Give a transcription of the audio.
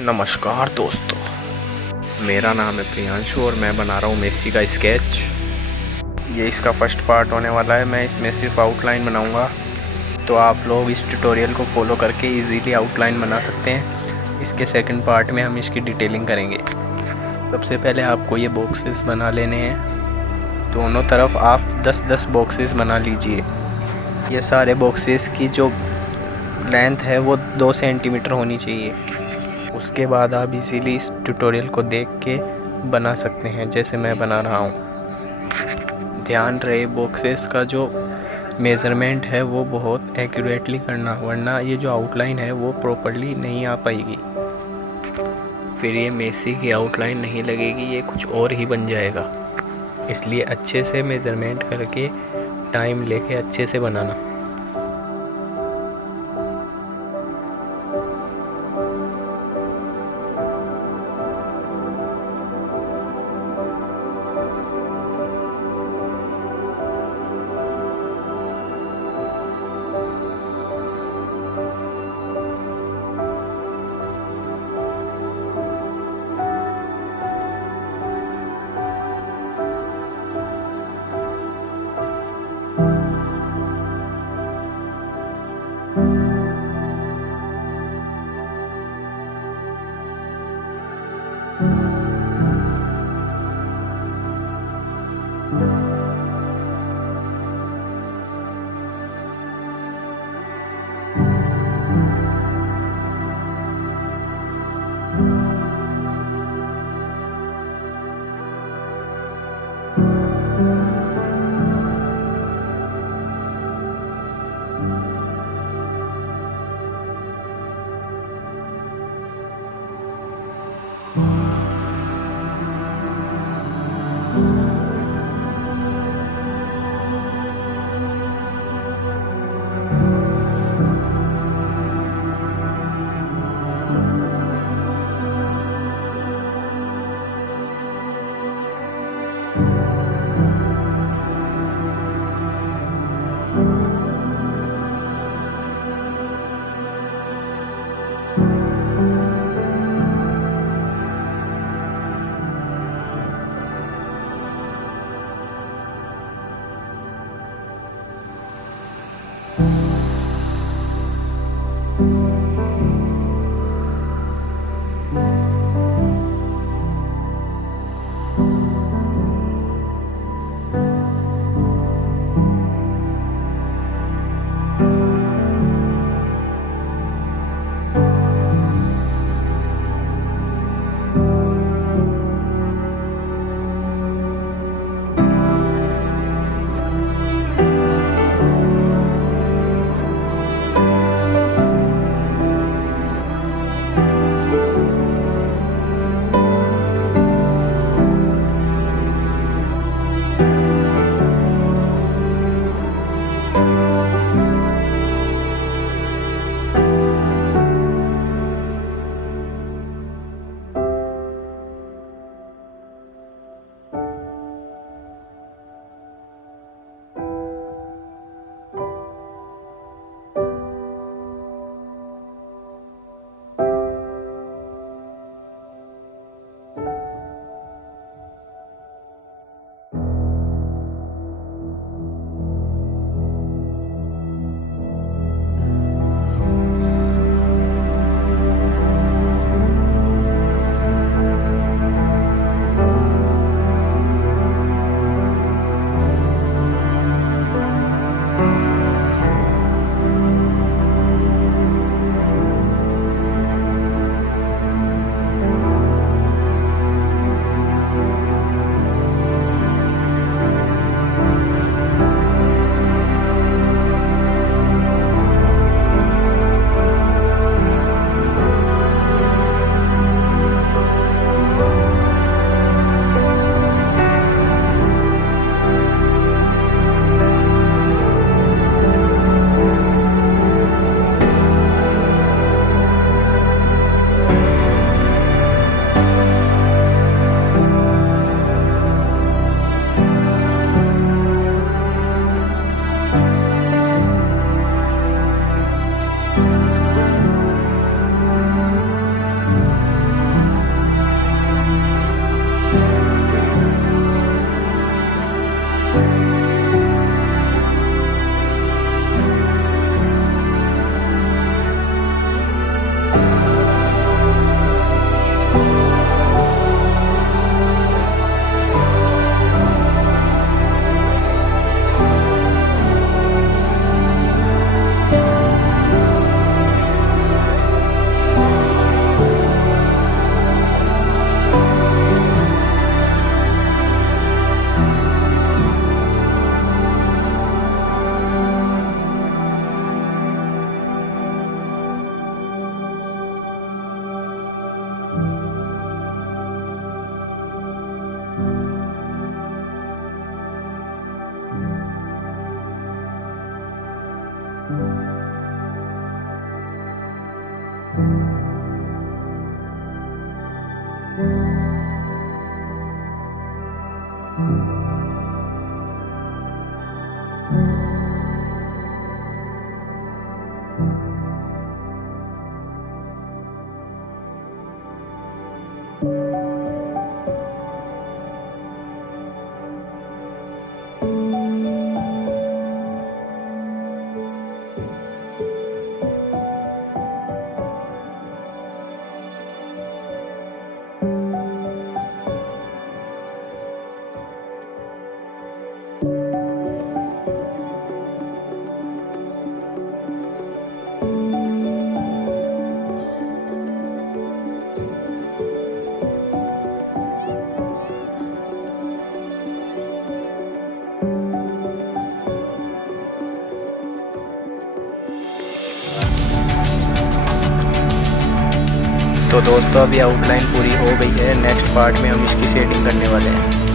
नमस्कार दोस्तों, मेरा नाम है प्रियांशु और मैं बना रहा हूँ मेसी का स्केच। ये इसका फर्स्ट पार्ट होने वाला है। मैं इसमें सिर्फ आउटलाइन बनाऊँगा, तो आप लोग इस ट्यूटोरियल को फॉलो करके इजीली आउटलाइन बना सकते हैं। इसके सेकंड पार्ट में हम इसकी डिटेलिंग करेंगे। सबसे पहले आपको ये बॉक्सेस बना लेने हैं। दोनों तरफ आप 10-10 बॉक्सेस बना लीजिए। ये सारे बॉक्सेस की जो लेंथ है वो 2 सेंटीमीटर होनी चाहिए। उसके बाद आप इजीली इस ट्यूटोरियल को देख के बना सकते हैं, जैसे मैं बना रहा हूँ। ध्यान रहे बॉक्सेस का जो मेज़रमेंट है वो बहुत एक्यूरेटली करना, वरना ये जो आउटलाइन है वो प्रॉपरली नहीं आ पाएगी। फिर ये मेसी की आउटलाइन नहीं लगेगी, ये कुछ और ही बन जाएगा। इसलिए अच्छे से मेज़रमेंट करके टाइम लेके अच्छे से बनाना। तो दोस्तों अभी आउटलाइन पूरी हो गई है, नेक्स्ट पार्ट में हम इसकी शेडिंग करने वाले हैं।